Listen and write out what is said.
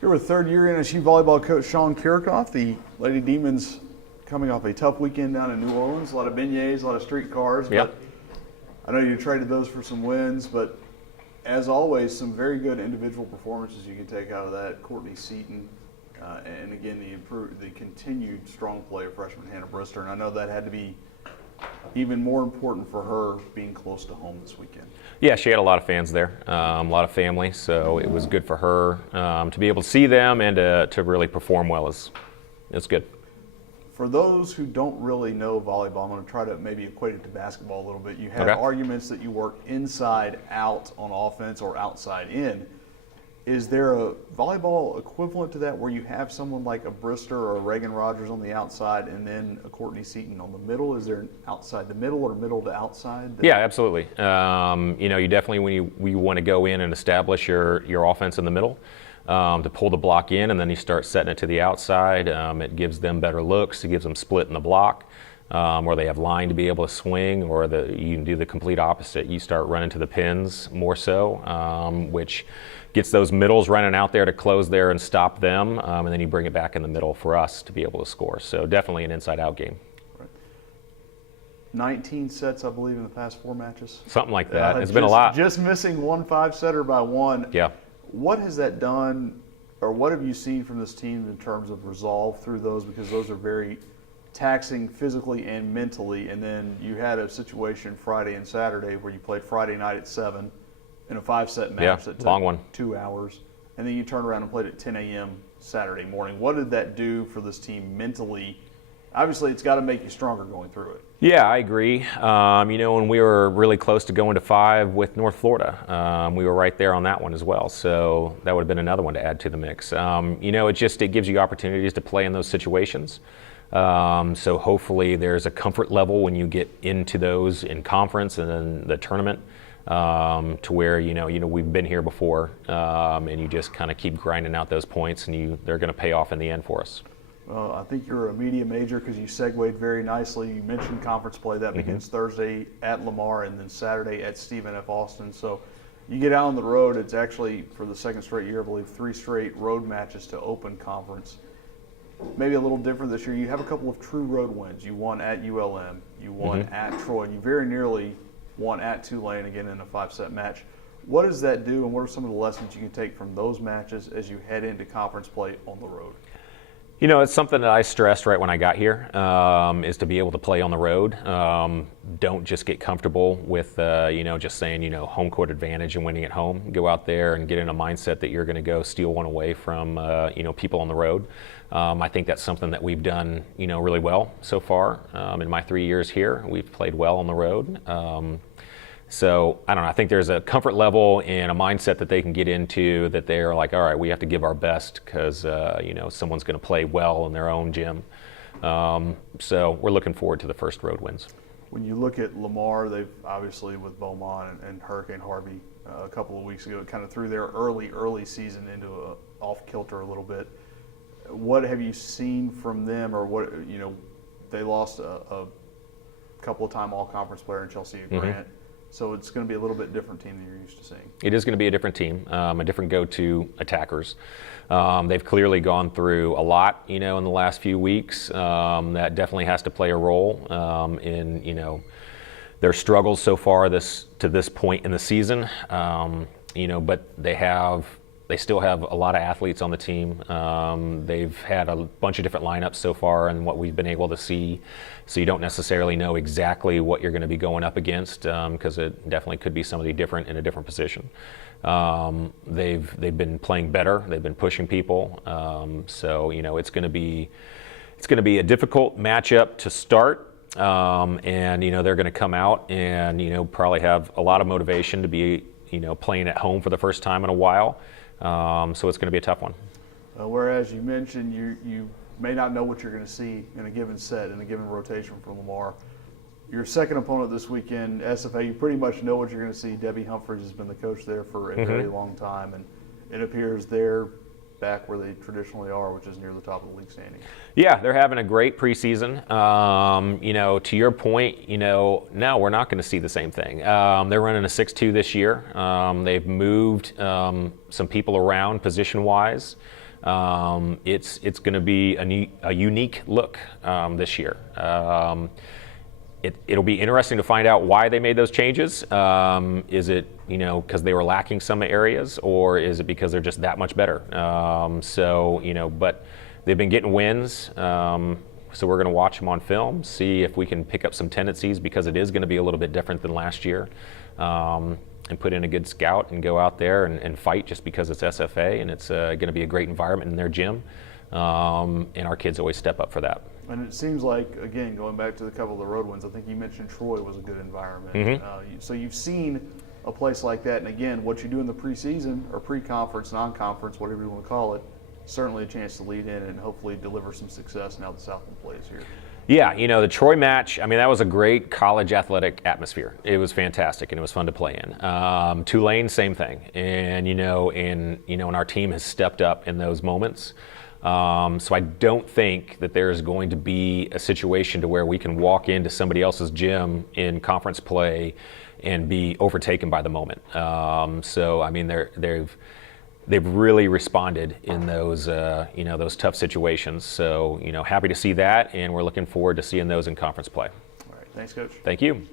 Here with third-year NSU volleyball coach Sean Kiracofe. The Lady Demons coming off a tough weekend down in New Orleans. A lot of beignets, a lot of streetcars. Yep. But I know you traded those for some wins, but as always, some very good individual performances you can take out of that. Courtney Seaton, and again, the continued strong play of freshman Hannah Brister. And I know that had to be even more important for her being close to home this weekend. Yeah, she had a lot of fans there, a lot of family, so it was good for her to be able to see them and to really perform well. It's good. For those who don't really know volleyball, I'm going to try to maybe equate it to basketball a little bit. You have arguments that you work inside out on offense or outside in. Is there a volleyball equivalent to that where you have someone like a Brister or a Reagan Rogers on the outside and then a Courtney Seaton on the middle? Is there an outside to middle or middle to outside? Yeah, absolutely. You definitely, when you want to go in and establish your offense in the middle, to pull the block in, and then you start setting it to the outside. It gives them better looks. It gives them split in the block, or they have line to be able to swing, or you can do the complete opposite. You start running to the pins more so, which gets those middles running out there to close there and stop them, and then you bring it back in the middle for us to be able to score. So definitely an inside-out game. Right. 19 sets, I believe, in the past 4 matches. Something like that. It's been a lot. Just missing one 5-setter by one. Yeah. What has that done, or what have you seen from this team in terms of resolve through those? Because those are very taxing physically and mentally. And then you had a situation Friday and Saturday where you played Friday night at 7 in a 5-set match that took long one. 2 hours. And then you turned around and played at 10 a.m. Saturday morning. What did that do for this team mentally? Obviously, it's got to make you stronger going through it. Yeah, I agree. When we were really close to going to 5 with North Florida, we were right there on that one as well. So that would have been another one to add to the mix. It gives you opportunities to play in those situations. So hopefully there's a comfort level when you get into those in conference and then the tournament, to where we've been here before, and you just kind of keep grinding out those points, and they're going to pay off in the end for us. Well, I think you're a media major because you segued very nicely. You mentioned conference play. That begins Thursday at Lamar and then Saturday at Stephen F. Austin. So you get out on the road. It's actually, for the second straight year, I believe, 3 straight road matches to open conference. Maybe a little different this year. You have a couple of true road wins. You won at ULM. You won at Troy. And you very nearly won at Tulane again in a 5-set match. What does that do, and what are some of the lessons you can take from those matches as you head into conference play on the road? It's something that I stressed right when I got here, is to be able to play on the road. Don't just get comfortable with, just saying, home court advantage and winning at home. Go out there and get in a mindset that you're going to go steal one away from, people on the road. I think that's something that we've done, really well so far. In my 3 years here, we've played well on the road. So, I don't know, I think there's a comfort level and a mindset that they can get into that they're like, all right, we have to give our best because, someone's going to play well in their own gym. So we're looking forward to the first road wins. When you look at Lamar, they've obviously with Beaumont and Hurricane Harvey a couple of weeks ago, it kind of threw their early season into off-kilter a little bit. What have you seen from them, or what, they lost a couple of time all-conference player in Chelsea Grant. So it's going to be a little bit different team than you're used to seeing. It is going to be a different team, a different go-to attackers. They've clearly gone through a lot, in the last few weeks. That definitely has to play a role in, their struggles so far to this point in the season. But they still have a lot of athletes on the team. They've had a bunch of different lineups so far and what we've been able to see. So you don't necessarily know exactly what you're going to be going up against, because it definitely could be somebody different in a different position. They've been playing better. They've been pushing people. So it's going to be a difficult matchup to start. And they're going to come out and probably have a lot of motivation to be playing at home for the first time in a while. So it's going to be a tough one. Whereas you mentioned you may not know what you're going to see in a given set, in a given rotation from Lamar. Your second opponent this weekend, SFA, you pretty much know what you're going to see. Debbie Humphreys has been the coach there for a very long time, and it appears they're back where they traditionally are, which is near the top of the league standing. Yeah, they're having a great preseason. To your point, no, we're not going to see the same thing. They're running a 6-2 this year. They've moved some people around position-wise. It's going to be a unique look this year. It'll be interesting to find out why they made those changes. Is it because they were lacking some areas, or is it because they're just that much better? But they've been getting wins. So we're going to watch them on film, see if we can pick up some tendencies, because it is going to be a little bit different than last year, and put in a good scout and go out there and fight just because it's SFA and it's going to be a great environment in their gym. And our kids always step up for that. And it seems like, again, going back to the couple of the road wins, I think you mentioned Troy was a good environment. Mm-hmm. So you've seen a place like that, and again, what you do in the preseason or pre-conference, non-conference, whatever you want to call it, certainly a chance to lead in and hopefully deliver some success now that Southland plays here. Yeah, the Troy match, I mean, that was a great college athletic atmosphere. It was fantastic, and it was fun to play in. Tulane, same thing. And, and our team has stepped up in those moments. So I don't think that there's going to be a situation to where we can walk into somebody else's gym in conference play and be overtaken by the moment. So, I mean, they've really responded in those those tough situations. So, happy to see that, and we're looking forward to seeing those in conference play. All right, thanks, Coach. Thank you.